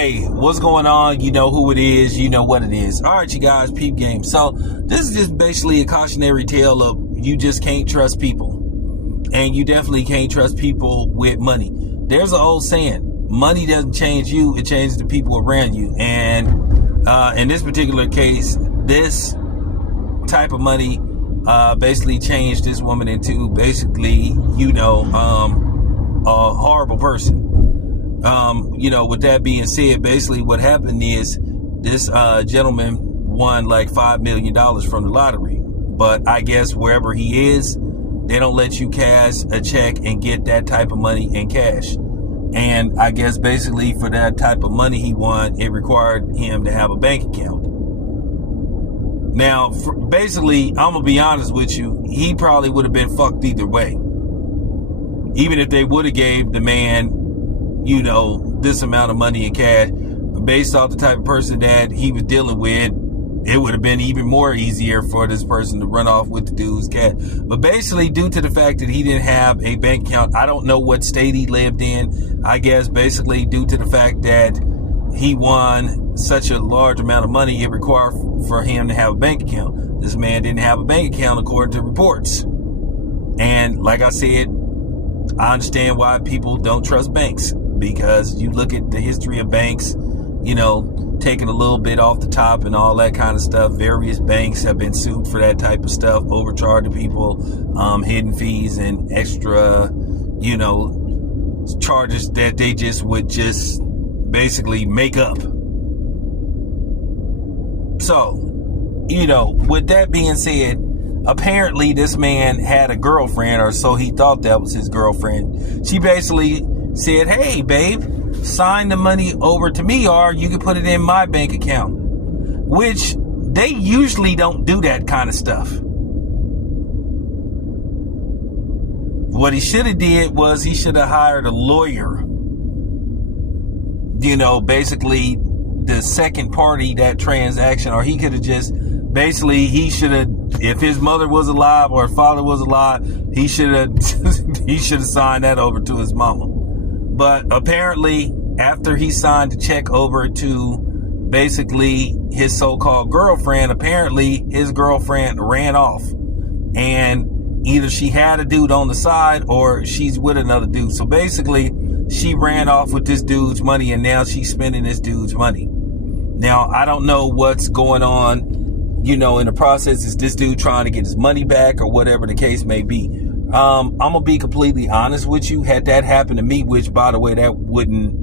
Hey, what's going on? You know who it is. You know what it is. All right, you guys, peep game. So this is just basically a cautionary tale of you just can't trust people. And you definitely can't trust people with money. There's an old saying, money doesn't change you, it changes the people around you. And in this particular case, this type of money basically changed this woman into basically, a horrible person. With that being said, basically what happened is this gentleman won like $5 million from the lottery. But I guess wherever he is, they don't let you cash a check and get that type of money in cash. And I guess basically for that type of money he won, it required him to have a bank account. Now, basically, I'm going to be honest with you, he probably would have been fucked either way. Even if they would have gave the man, this amount of money in cash, based off the type of person that he was dealing with, it would have been even more easier for this person to run off with the dude's cash. But basically, due to the fact that he didn't have a bank account, I don't know what state he lived in. I guess basically due to the fact that he won such a large amount of money, it required for him to have a bank account. This man didn't have a bank account according to reports. And like I said, I understand why people don't trust banks, because you look at the history of banks, taking a little bit off the top and all that kind of stuff. Various banks have been sued for that type of stuff, overcharging people, hidden fees and extra, charges that they would basically make up. So, with that being said, apparently this man had a girlfriend, or so he thought that was his girlfriend. She basically said, hey, babe, sign the money over to me or you can put it in my bank account. Which they usually don't do that kind of stuff. What he should have did was he should have hired a lawyer. Basically the second party, that transaction, or he could have just basically, he should have, if his mother was alive or his father was alive, he should have signed that over to his mama. But apparently, after he signed the check over to basically his so-called girlfriend, apparently his girlfriend ran off. And either she had a dude on the side or she's with another dude. So basically, she ran off with this dude's money and now she's spending this dude's money. Now, I don't know what's going on, in the process. Is this dude trying to get his money back or whatever the case may be? I'm going to be completely honest with you. Had that happened to me, which, by the way, that wouldn't